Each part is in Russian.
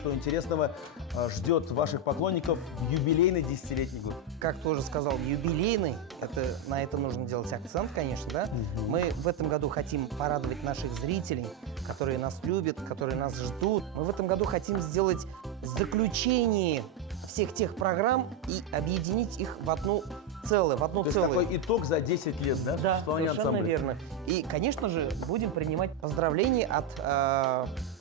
что интересного ждет ваших поклонников в юбилейный 10-летний год? Как ты уже сказал, юбилейный, на это нужно делать акцент, конечно, да? Мы в этом году хотим порадовать наших зрителей, которые нас любят, которые нас ждут. Мы в этом году хотим сделать заключение всех тех программ и объединить их в одну целое, в одну То есть целую. такой итог за 10 лет, да? Да, Существования совершенно ансамбля. верно. И, конечно же, будем принимать поздравления от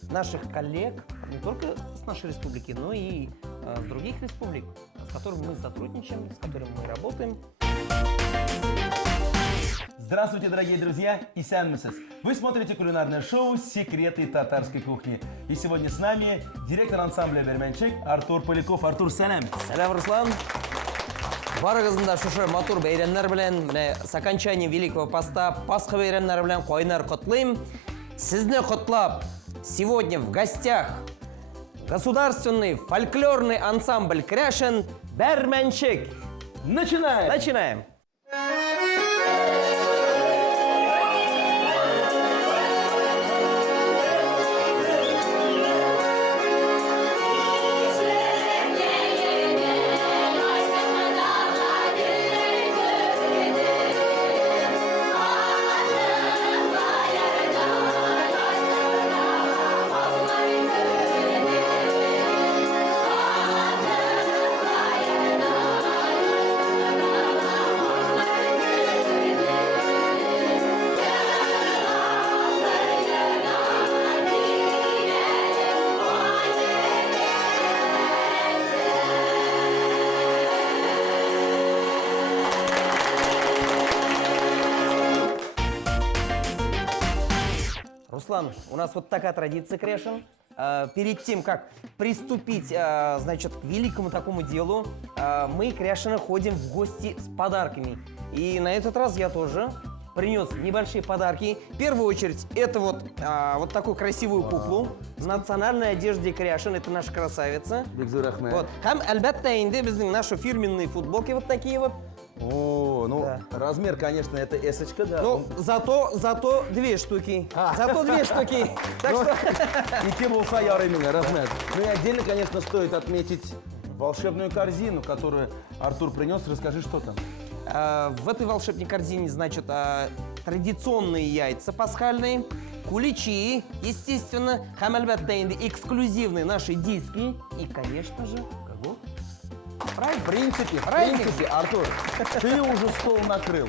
наших коллег, не только с нашей республики, но и с других республик, с которыми мы сотрудничаем, с которыми мы работаем. Здравствуйте, дорогие друзья, Исян Мисес. Вы смотрите кулинарное шоу «Секреты татарской кухни». И сегодня с нами директор ансамбля «Берменчик» Артур Поляков. Артур, салям. Салям, Руслан. Барыгызында шушы матур бәйрәмнәр белән, с окончанием Великого Поста, Пасха бәйрәмнәре белән кайнар котлыйм. Сезне котлап, сегодня в гостях государственный фольклорный ансамбль «Кряшен» «Берменчик». Начинаем! Начинаем! Руслан, у нас вот такая традиция, Кряшен. Перед тем, как приступить, значит, к великому такому делу, мы, Кряшены, ходим в гости с подарками. И на этот раз я тоже принес небольшие подарки. В первую очередь, это вот такую красивую куклу в национальной одежде Кряшен. Это наша красавица. Бекзур Ахмед. Вот. Хам альбатта инде біздің наши фирменные футболки вот такие вот. О, ну, Да. размер, конечно, это эсочка, да. Ну, зато две штуки. Зато две штуки. Так что... Ики болса ярымина, размер. Ну и отдельно, конечно, стоит отметить волшебную корзину, которую Артур принес. Расскажи, что там. В этой волшебной корзине, значит, традиционные яйца пасхальные, куличи, естественно, хамальбаттейнды, эксклюзивные наши диски и, конечно же, кого? В принципе, Артур, ты уже стол накрыл.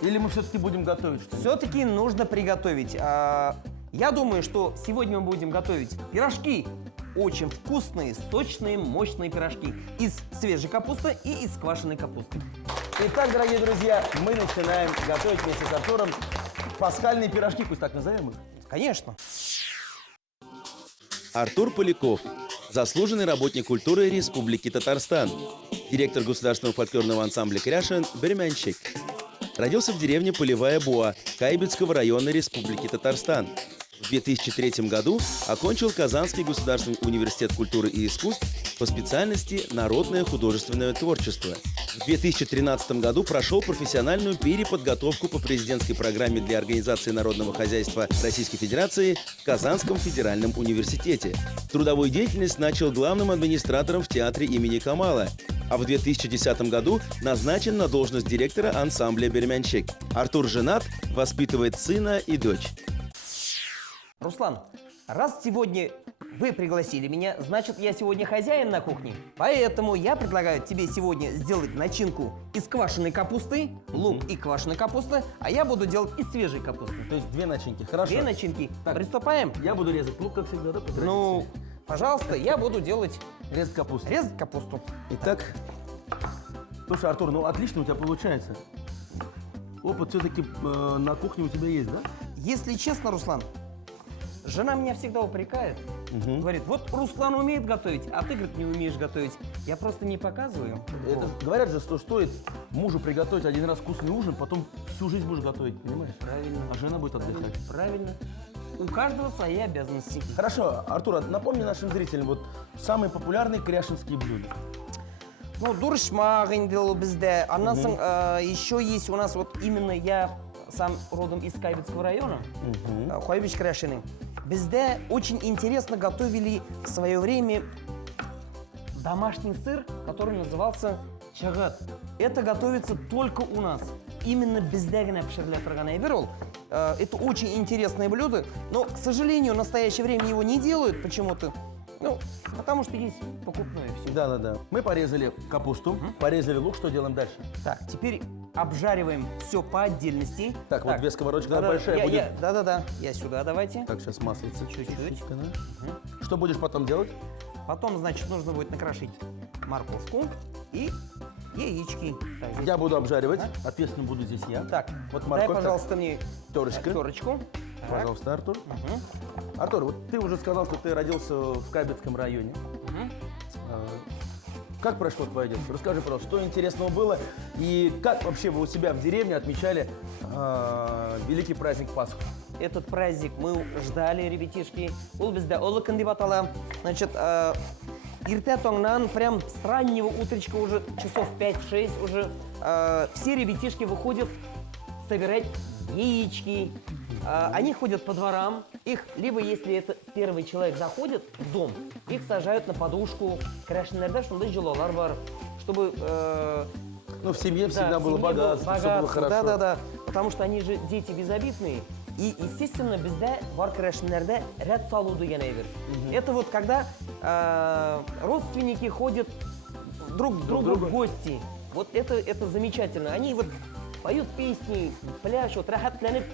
Или мы все-таки будем готовить что-то? Все-таки нужно приготовить. Я думаю, что сегодня мы будем готовить пирожки. Очень вкусные, сочные, мощные пирожки из свежей капусты и из квашеной капусты. Итак, дорогие друзья, мы начинаем готовить вместе с Артуром пасхальные пирожки, пусть так назовем их. Конечно. Артур Поляков, заслуженный работник культуры Республики Татарстан, директор государственного фольклорного ансамбля «Кряшен» Берменчик. Родился в деревне Полевая Буа Кайбетского района Республики Татарстан. В 2003 году окончил Казанский государственный университет культуры и искусств по специальности «Народное художественное творчество». В 2013 году прошел профессиональную переподготовку по президентской программе для организации народного хозяйства Российской Федерации в Казанском федеральном университете. Трудовую деятельность начал главным администратором в театре имени Камала, а в 2010 году назначен на должность директора ансамбля «Берменчик». Артур женат, воспитывает сына и дочь. Руслан, раз сегодня вы пригласили меня, значит, я сегодня хозяин на кухне. Поэтому я предлагаю тебе сегодня сделать начинку из квашеной капусты, лук и квашеной капусты, а я буду делать из свежей капусты. То есть две начинки, хорошо. Две начинки. Приступаем? Я буду резать лук, как всегда, да? по традиции? Ну, пожалуйста, я буду делать резать капусту. резать капусту. Итак, слушай, Артур, ну отлично у тебя получается. Опыт все-таки на кухне у тебя есть, да? Если честно, Руслан, жена меня всегда упрекает. Говорит, вот Руслан умеет готовить, а ты, говорит, не умеешь готовить. Я просто не показываю. Это говорят же, что стоит мужу приготовить один раз вкусный ужин, потом всю жизнь будешь готовить, понимаешь? Правильно. А жена будет отдыхать. Правильно. У каждого свои обязанности. Хорошо, Артур, напомни нашим зрителям вот самые популярные кряшенские блюда. Ну, дуршмагин делал безде. А нас еще есть у нас вот именно я сам родом из Кайбетского района, Хойбич Кряшины. Безде очень интересно готовили в свое время домашний сыр, который назывался чагат. Это готовится только у нас. Именно бездегне пшерлятыргана берол. Это очень интересное блюдо, но, к сожалению, в настоящее время его не делают почему-то. Ну, потому что есть покупное все. Да. Мы порезали капусту, порезали лук. Что делаем дальше? Так, теперь обжариваем все по отдельности. Так, вот две сковородочки, Да-да, большая будет. Да-да-да, я сюда давайте. Так, сейчас маслица Чуть-чуть. да? Что будешь потом делать? Потом, значит, нужно будет накрошить морковку и яички. Так, здесь. Я буду обжаривать, ответственно буду здесь я. Так, вот дай, морковь. пожалуйста, мне терочка. терочку. Так. Пожалуйста, Артур. Мгм. Артур, вот ты уже сказал, что ты родился в Кайбецком районе. Мгм. Как прошло твое детство? Расскажи, пожалуйста, что интересного было и как вообще вы у себя в деревне отмечали великий праздник Пасху? Этот праздник мы ждали, ребятишки. Ол безде олыкын деп атала. Значит, ирте тоңнан, прям с раннего утречка уже часов 5-6 уже все ребятишки выходят собирать яички. Они ходят по дворам. Их, либо если это первый человек заходит в дом, их сажают на подушку. Крашенерда, чтобы жилолар бар, чтобы Ну, в семье всегда в было семье богатство, все было хорошо. Да. Потому что они же дети безобидные. И, естественно, безде бар крашенерде ряд салу деген әйбер. Это вот когда родственники ходят друг к другу в гости. Вот это замечательно. Они вот поют песни, пляшут, рахатлянып,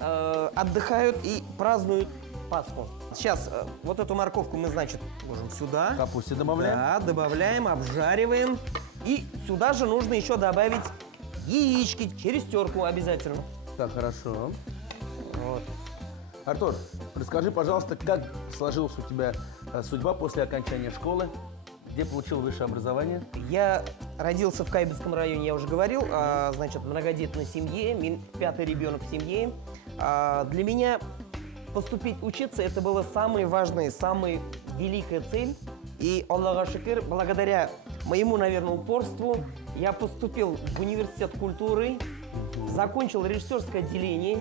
отдыхают и празднуют Пасху. Сейчас вот эту морковку мы, значит, ложим сюда. Капусте добавляем? Да, добавляем, обжариваем. И сюда же нужно еще добавить яички через терку обязательно. Так, хорошо. Вот. Артур, расскажи, пожалуйста, как сложилась у тебя судьба после окончания школы? Где получил высшее образование? Я родился в Кайбецком районе, я уже говорил, значит, в многодетной семье, 5-й ребенок в семье. Для меня поступить учиться, это была самая важная, самая великая цель. И, Аллаха шукр, благодаря моему, наверное, упорству, я поступил в университет культуры, закончил режиссерское отделение.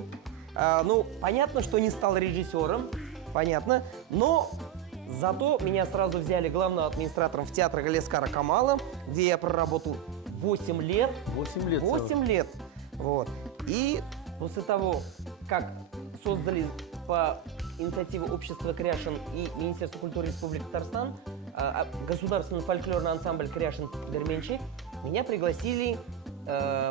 Ну, понятно, что не стал режиссером, понятно, но зато меня сразу взяли главным администратором в театре Галескара Камала, где я проработал 8 лет. 8 лет. 8 лет. Вот. И после того, как создали по инициативе общества Кряшин и Министерства культуры Республики Татарстан государственный фольклорный ансамбль Кряшин Берменчик, меня пригласили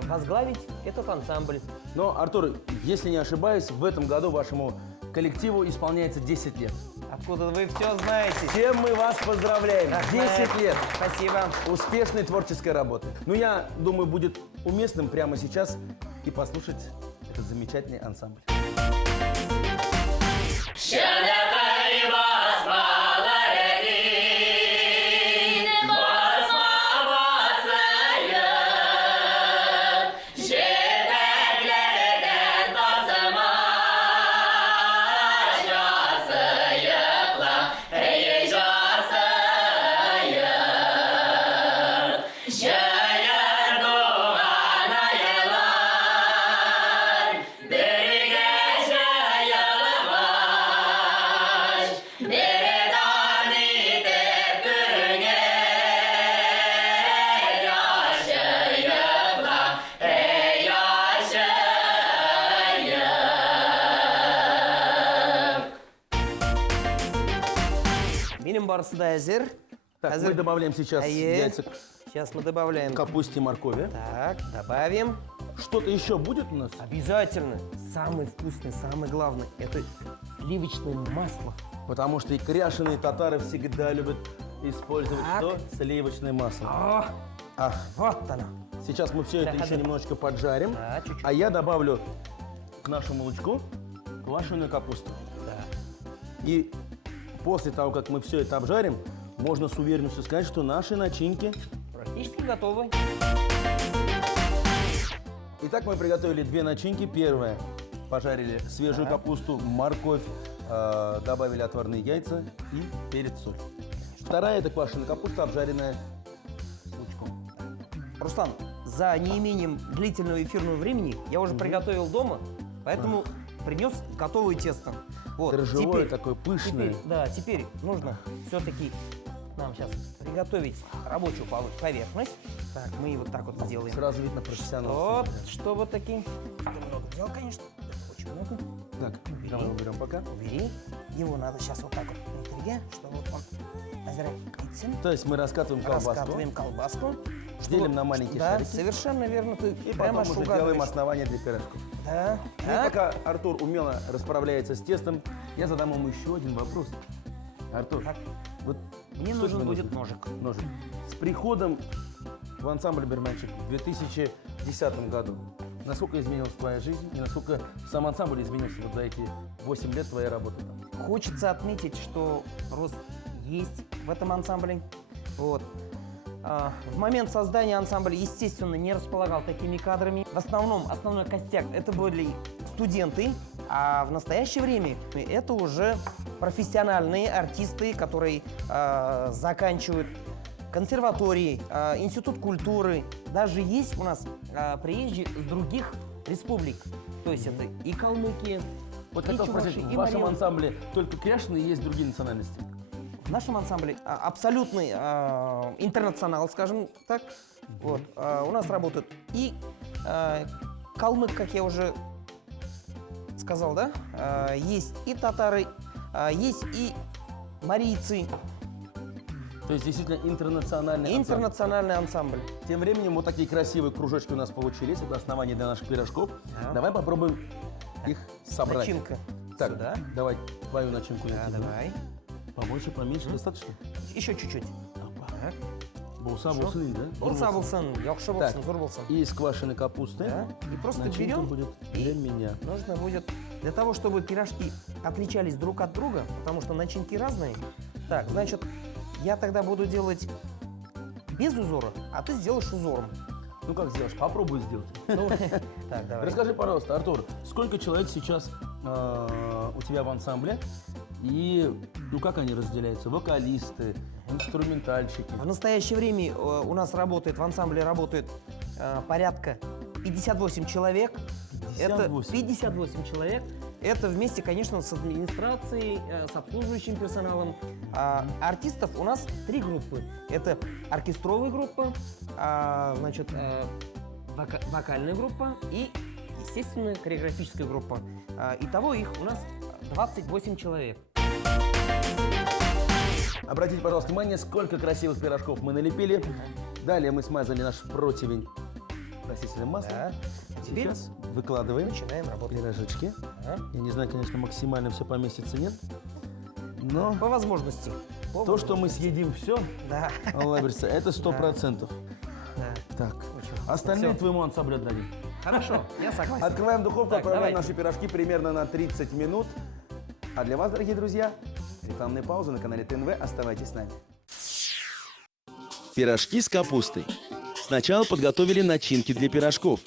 возглавить этот ансамбль. Но, Артур, если не ошибаюсь, в этом году вашему коллективу исполняется 10 лет. Откуда вы все знаете? Всем мы вас поздравляем! 10 лет! Спасибо. Успешной творческой работы. Ну, я думаю, будет уместным прямо сейчас и послушать этот замечательный ансамбль. Минем барсыда әзір. Так, мы добавляем сейчас яйца Сейчас мы добавляем. к капусте и моркови. Так, добавим. Что-то еще будет у нас? Обязательно. Самый вкусный, самый главный – это сливочное масло. Потому что и кряшеные татары всегда любят использовать Так. что? Сливочное масло. Вот оно. Сейчас мы все это Да, еще да. немножечко поджарим. Да, чуть-чуть. А я добавлю к нашему лучку квашеную капусту. Да. И после того, как мы все это обжарим, можно с уверенностью сказать, что наши начинки... Практически готовы. Итак, мы приготовили две начинки. Первая – пожарили свежую капусту, морковь, добавили отварные яйца и перец, соль. Вторая – это квашеная капуста, обжаренная с лучком. Руслан, за неимением длительного эфирного времени я уже приготовил дома, поэтому принес готовое тесто. Вот, дрожжевое такое, пышное. Теперь нужно все-таки нам сейчас приготовить рабочую поверхность. Так, мы вот так вот сделаем. Сразу видно профессионал. Вот, что вот такие. Много взял, конечно. Очень много. Так, давай уберем пока. Убери. Его надо сейчас вот так вот внутри, чтобы вот он разрядится. То есть мы раскатываем колбаску. Раскатываем колбаску. Делим на маленькие шарики. Совершенно верно. Ты И прямо потом уже делаем основание для пирожков. Да. Ну и пока Артур умело расправляется с тестом, я задам ему еще один вопрос. Артур, Так. вот Мне что нужен тебе будет ножик. Ножик. С приходом в ансамбль «Берменщик» в 2010 году, насколько изменилась твоя жизнь и насколько сам ансамбль изменился вот за эти 8 лет твоей работы там? Хочется отметить, что рост есть в этом ансамбле. Вот. В момент создания ансамбля, естественно, не располагал такими кадрами. В основном, основной костяк это были студенты, а в настоящее время это уже профессиональные артисты, которые заканчивают консерватории, институт культуры. Даже есть у нас приезжие с других республик. То есть это и Калмыкия, Вот и хотел Чуваши, спросить, и в вашем Марий Эл. ансамбле только кряшеные, есть другие национальности? В нашем ансамбле абсолютный интернационал, скажем так. Вот. У нас работают и калмык, как я уже сказал, да? Есть и татары, есть и марийцы. То есть действительно интернациональный Интернациональный ансамбль. ансамбль. Тем временем вот такие красивые кружочки у нас получились. Это основание для наших пирожков. Да. Давай попробуем их собрать. Начинка. Так, Сюда. давай твою начинку я Да, тебе. давай. Побольше, поменьше, достаточно? Еще чуть-чуть. Так. Болса, болсын, да? Болса болсын, яхшы Так, болсын, зор болсын. и из квашеной капусты. Да. И просто Начинка берем. будет для меня. Нужно будет, для того, чтобы пирожки отличались друг от друга, потому что начинки разные. Так, значит, я тогда буду делать без узора, а ты сделаешь узором. Ну как сделаешь? Попробуй сделать. Ну, так, давай. Расскажи, пожалуйста, Артур, сколько человек сейчас у тебя в ансамбле? И ну как они разделяются? Вокалисты, инструментальщики. В настоящее время у нас работает, в ансамбле работает порядка 58 человек. 58. Это 58 человек. Это вместе, конечно, с администрацией, с обслуживающим персоналом. Артистов у нас 3 группы. Это оркестровая группа, значит, вокальная группа и, естественно, хореографическая группа. Итого их у нас 28 человек. Обратите, пожалуйста, внимание, сколько красивых пирожков мы налепили. Далее мы смазали наш противень растительным маслом. Да. Теперь Сейчас выкладываем начинаем работать. пирожечки. Да. Я не знаю, конечно, максимально все поместится, нет. Но По возможности. то, что мы съедим все, Да. Алла говорится, это 100%. Да. Так, Очень остальные Всё. твоему ансамблю отдадим. Хорошо, я согласен. Открываем духовку, Так, отправляем давайте. наши пирожки примерно на 30 минут. А для вас, дорогие друзья, рекламная пауза на канале ТНВ. Оставайтесь с нами. Пирожки с капустой. Сначала подготовили начинки для пирожков.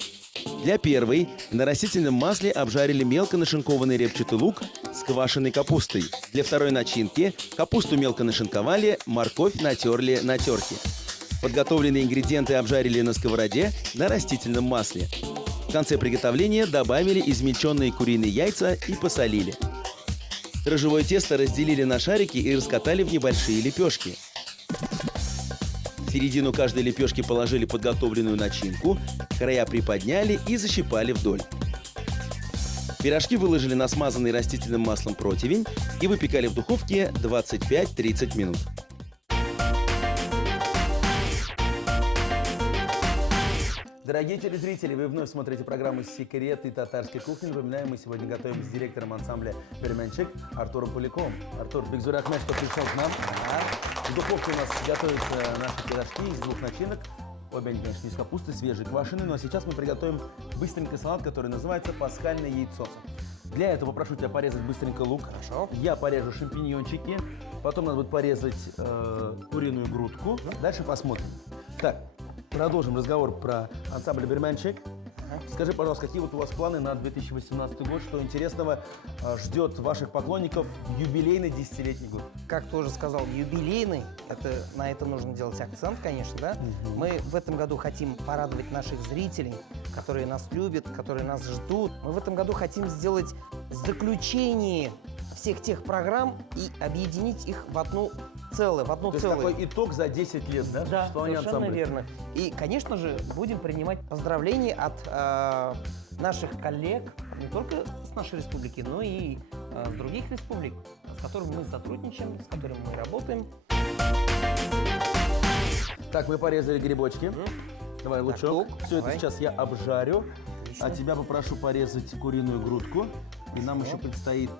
Для первой на растительном масле обжарили мелко нашинкованный репчатый лук с квашеной капустой. Для второй начинки капусту мелко нашинковали, морковь натерли на терке. Подготовленные ингредиенты обжарили на сковороде на растительном масле. В конце приготовления добавили измельченные куриные яйца и посолили. Дрожжевое тесто разделили на шарики и раскатали в небольшие лепешки. В середину каждой лепешки положили подготовленную начинку, края приподняли и защипали вдоль. Пирожки выложили на смазанный растительным маслом противень и выпекали в духовке 25-30 минут. Дорогие телезрители, вы вновь смотрите программу «Секреты татарской кухни». Напоминаю, мы сегодня готовим с директором ансамбля «Берменщик» Артуром Поляковым. Артур, Бигзур Ахмед, что пришел к нам. В духовке у нас готовятся наши пирожки из 2 начинок. Обе они, конечно, из капусты, свежие, квашеные. Но сейчас мы приготовим быстренько салат, который называется «Пасхальное яйцо». Для этого попрошу тебя порезать быстренько лук. Хорошо. Я порежу шампиньончики. Потом надо будет порезать куриную грудку. Дальше посмотрим. Так, продолжим разговор про ансамбль «Берменщик». Скажи, пожалуйста, какие вот у вас планы на 2018 год? Что интересного ждет ваших поклонников в юбилейный 10-летний год? Как ты уже сказал, юбилейный, на это нужно делать акцент, конечно, да? Мы в этом году хотим порадовать наших зрителей, которые нас любят, которые нас ждут. Мы в этом году хотим сделать заключение всех тех программ и объединить их в одну целое, в одну То есть целую. такой итог за 10 лет, да? Да, существования совершенно ансамбля. верно. И, конечно же, будем принимать поздравления от наших коллег, не только с нашей республики, но и с других республик, с которыми мы сотрудничаем, с которыми мы работаем. Так, мы порезали грибочки. Давай лучок. лук, Все это давай. сейчас я обжарю. Отлично. А тебя попрошу порезать куриную грудку. И нам еще предстоит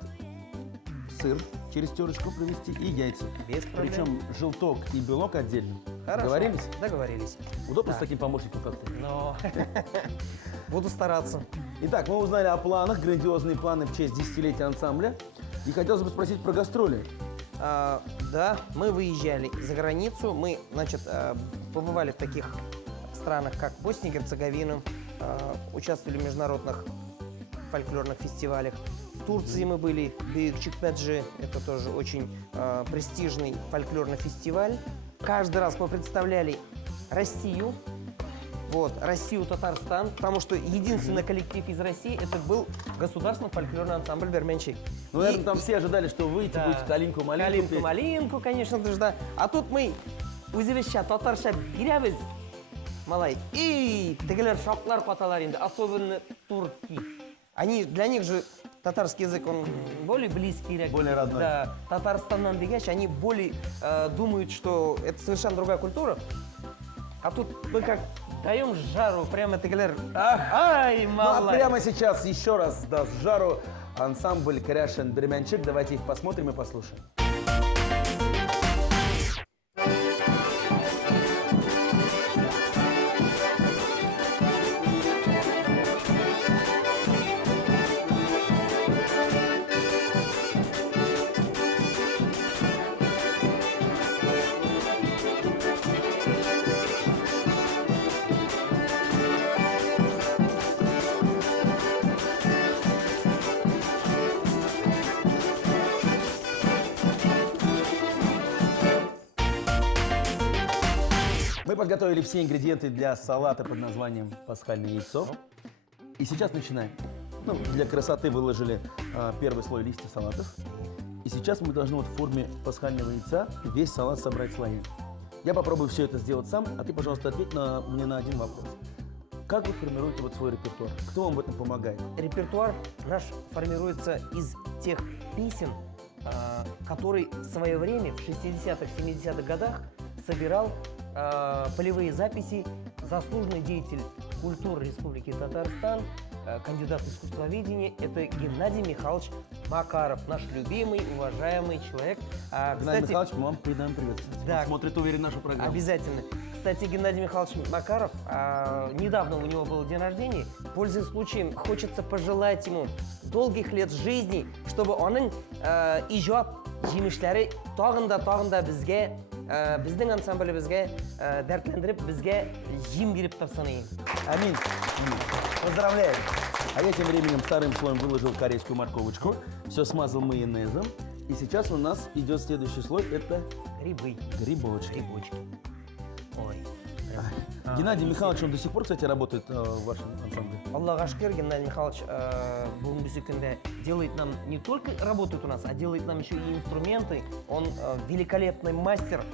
сыр через терочку провести и яйца. Без проблем. Причем желток и белок отдельно. Хорошо. Договорились? Договорились. Удобно с таким помощником, как ты? Но буду стараться. Итак, мы узнали о планах, грандиозные планы в честь десятилетия ансамбля. И хотелось бы спросить про гастроли. Да, мы выезжали за границу. Мы, значит, побывали в таких странах, как Босния и Герцеговина, участвовали в международных фольклорных фестивалях. В Турции мы были, Büyükçekmece, это тоже очень престижный фольклорный фестиваль. Каждый раз мы представляли Россию, Россию, Татарстан, потому что единственный коллектив из России это был государственный фольклорный ансамбль «Берменщик». Ну, наверное, там все ожидали, что выйти Да. будете калинку-малинку петь. Калинку-малинку, конечно же, да. А тут мы өзбекше, татарша береміз, малай. И тегелер шоклар каталар инде, особенно турки. Для них же татарский язык, он более близкий. Более родной. Да, Татарстаннан дегенше, они более думают, что это совершенно другая культура. А тут мы как даем жару, прямо тегелер. Ай, Ну, а малай. прямо сейчас еще раз даст жару ансамбль Кряшен Берменщик. Давайте их посмотрим и послушаем. Мы подготовили все ингредиенты для салата под названием пасхальное яйцо. И сейчас начинаем. Ну, для красоты выложили первый слой листьев салатов. И сейчас мы должны в форме пасхального яйца весь салат собрать слоями. Я попробую все это сделать сам, а ты, пожалуйста, ответь мне на один вопрос. Как вы формируете свой репертуар? Кто вам в этом помогает? Репертуар наш формируется из тех песен, которые в свое время, в 60-х, 70-х годах, собирал полевые записи заслуженный деятель культуры Республики Татарстан, кандидат искусствоведения, это Геннадий Михайлович Макаров, наш любимый, уважаемый человек. Геннадий Михайлович, мы вам передаем привет. Да. Он смотрит уверен нашу программу. Обязательно. Кстати, Геннадий Михайлович Макаров, недавно у него был день рождения. Пользуясь случаем, хочется пожелать ему долгих лет жизни, чтобы он ижад жемишләре тагын да безгә, безнең ансамблебезгә дәртләндереп, безгә җим биреп торсын. Аминь. Поздравляем. А я тем временем вторым слоем выложил корейскую морковочку, все смазал майонезом. И сейчас у нас идет следующий слой, это Грибы. грибочки. Грибочки. Ой. Геннадий Михайлович, он до сих пор, кстати, работает в вашем ансамбле? Аллаха шкир, Геннадий Михайлович бүгінгі күнде делает нам не только работает у нас, а делает нам еще и инструменты. Он великолепный мастер,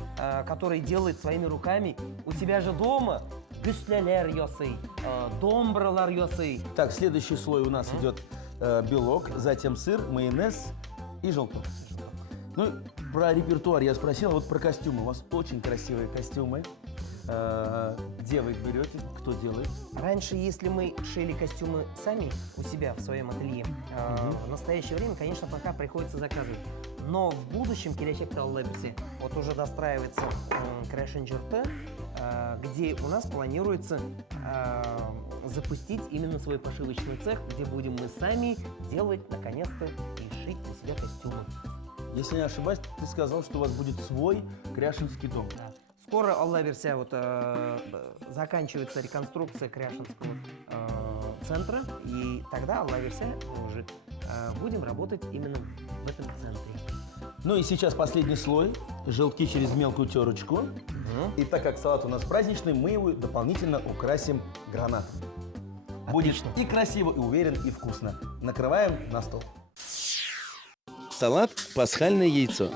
который делает своими руками у себя же дома гүслялер ясый, домбралар ясый. Так, следующий слой у нас идет белок, затем сыр, майонез и желток. Ну, про репертуар я спросил, а вот про костюмы. У вас очень красивые костюмы. Где вы их берете? Кто делает? Раньше, если мы шили костюмы сами у себя в своем ателье, в настоящее время, конечно, пока приходится заказывать. Но в будущем келешекте Аллабисе вот уже достраивается Кряшен Журты, где у нас планируется запустить именно свой пошивочный цех, где будем мы сами делать, наконец-то, и шить для себя костюмы. Если не ошибаюсь, ты сказал, что у вас будет свой кряшинский дом. Да. Скоро, Алла Верся, заканчивается реконструкция Кряшинского центра, и тогда, Алла Верся, мы уже будем работать именно в этом центре. Ну и сейчас последний слой. Желтки через мелкую терочку. И так как салат у нас праздничный, мы его дополнительно украсим гранатом. Будет Отлично. и красиво, и уверен, и вкусно. Накрываем на стол. Салат «Пасхальное яйцо».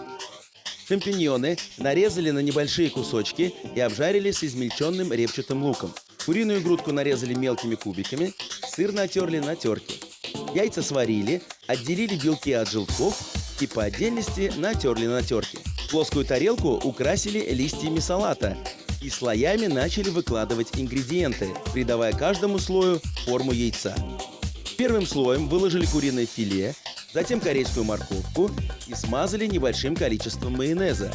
Шампиньоны нарезали на небольшие кусочки и обжарили с измельченным репчатым луком. Куриную грудку нарезали мелкими кубиками, сыр натерли на терке. Яйца сварили, отделили белки от желтков и по отдельности натерли на терке. Плоскую тарелку украсили листьями салата и слоями начали выкладывать ингредиенты, придавая каждому слою форму яйца. Первым слоем выложили куриное филе, затем корейскую морковку и смазали небольшим количеством майонеза.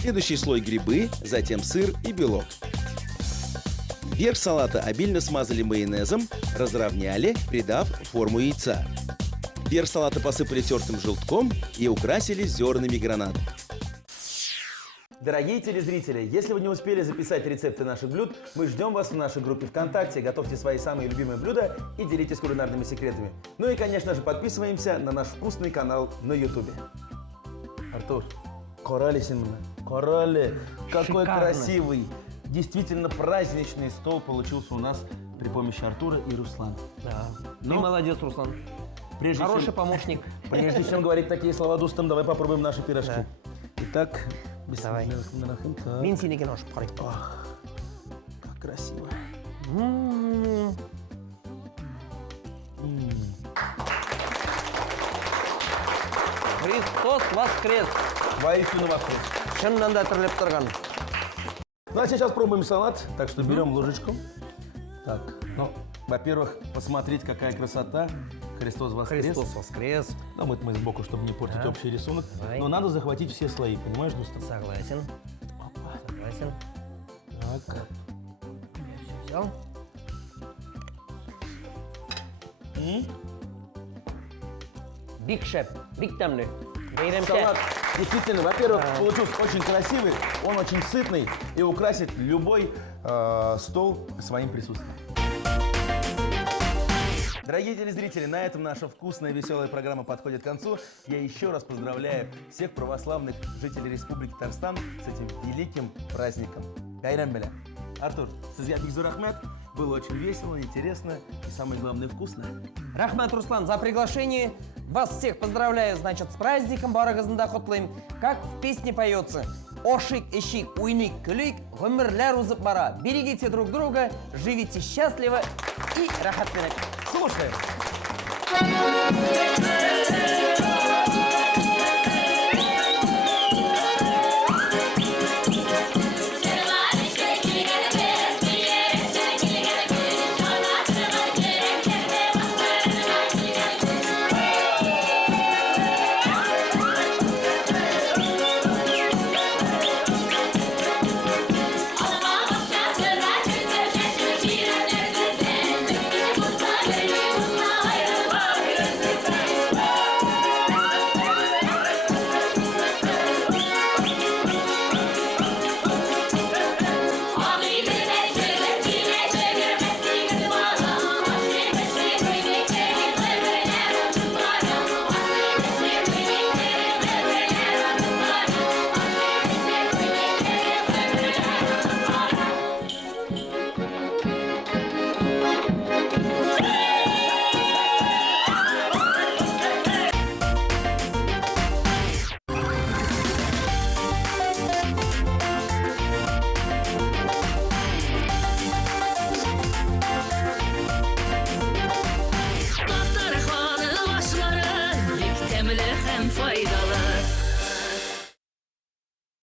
Следующий слой грибы, затем сыр и белок. Верх салата обильно смазали майонезом, разровняли, придав форму яйца. Верх салата посыпали тертым желтком и украсили зернами граната. Дорогие телезрители, если вы не успели записать рецепты наших блюд, мы ждем вас в нашей группе ВКонтакте. Готовьте свои самые любимые блюда и делитесь кулинарными секретами. Ну и, конечно же, подписываемся на наш вкусный канал на Ютубе. Артур, корали синмана. Корали. Какой Шикарно. красивый, действительно праздничный стол получился у нас при помощи Артура и Руслана. Да. Ты Ну, молодец, Руслан. Прежде Хороший чем- помощник. Прежде чем говорить такие слова дустам, давай попробуем наши пирожки. Да. Итак, Давай. бисмиллахиррахманиррахим. Так. Мен сенеке нож парик. Ах, как красиво. Христос воскрес! Воистину воскрес. Шыннан да тірлеп тұрған. Ну а сейчас пробуем салат, так что берем ложечку. Так, ну, во-первых, посмотреть, какая красота. Христос воскрес. Христос воскрес. Ну, мы сбоку, чтобы не портить Да. общий рисунок. Давай. Но надо захватить все слои, понимаешь, Дустам? Согласен. Согласен. Так. Все. Биг шеф, биг тамлы. Салат действительно, во-первых, Да. получился очень красивый, он очень сытный и украсит любой стол своим присутствием. Дорогие телезрители, на этом наша вкусная и веселая программа подходит к концу. Я еще раз поздравляю всех православных жителей Республики Татарстан с этим великим праздником. Байрам беля. Артур, сізге бик зор рахмет. Было очень весело, интересно и, самое главное, вкусно. Рахмат, Руслан, за приглашение. Вас всех поздравляю, значит, с праздником Барагазында құтлайым. Как в песне поется. Ошик, ищик, уйник, күлик, ғұмірлер узып бара. Берегите друг друга, живите счастливо и рахаттанып. Слушаем.